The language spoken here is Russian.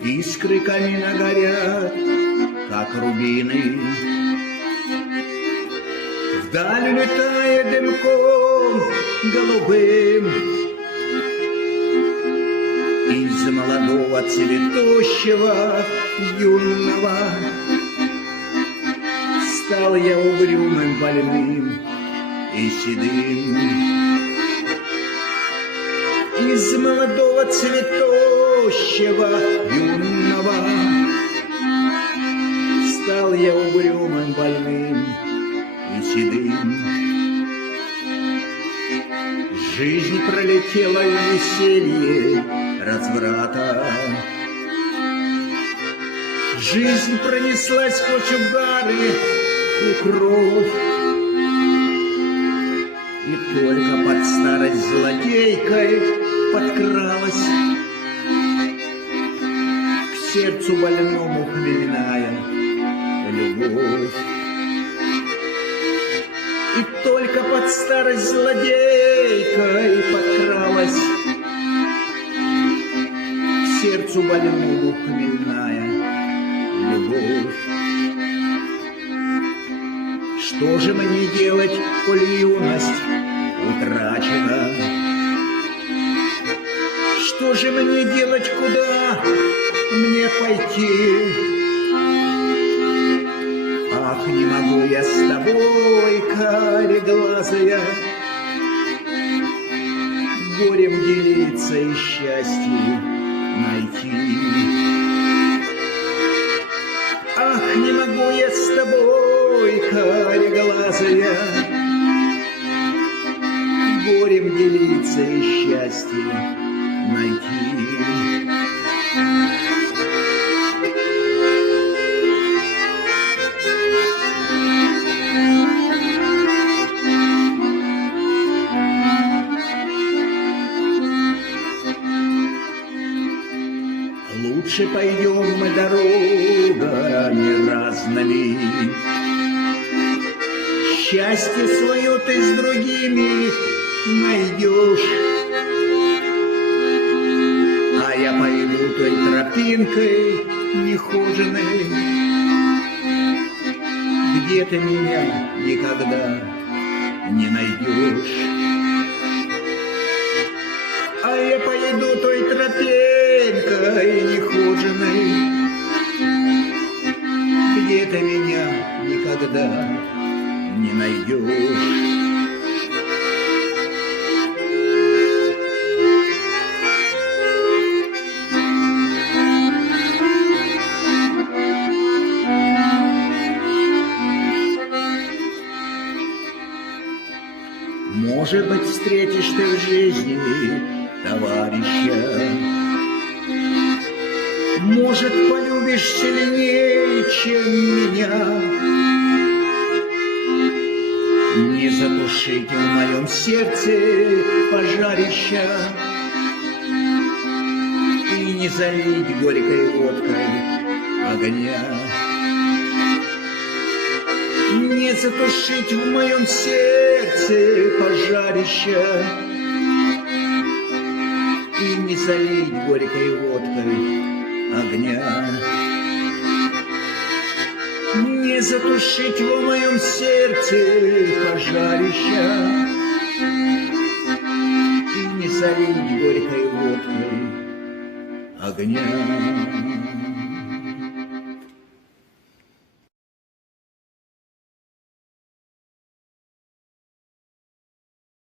Искры камина горят, как рубины. Вдаль улетает дымком голубым из молодого цветущего юного. Стал я угрюмым, больным и седым. Из молодого цветущего юного стал я угрюмым, больным и седым. Жизнь пролетела в веселье разврата. Жизнь пронеслась сквозь угары и кровь. И только под старость злодейкой подкралась к сердцу больному хмельная любовь. И только под старость злодейкой подкралась к сердцу больному хмельная любовь. Что же мне делать, коль юность утрачена? Что же мне делать, куда мне пойти? Ах, не могу я с тобой, кареглазая, горем делиться и счастье найти. Ах, не могу я с тобой, кареглазая, горем делиться и счастье найти. Лучше пойдем мы дорогами разными. Счастье свое ты с другими найдешь, а я пойду той тропинкой нехоженой, где ты меня никогда не найдешь. А я пойду той тропинкой нехоженой, где ты меня никогда не найдешь. Может быть, встретишь ты в жизни товарища, может, полюбишь сильнее, чем меня. Не затушить в моем сердце пожарища и не залить горькой водкой огня. Не затушить в моем сердце пожарища и не залить горькой водкой огня. Не затушить в моем сердце пожарища и не залить горькой водкой огня.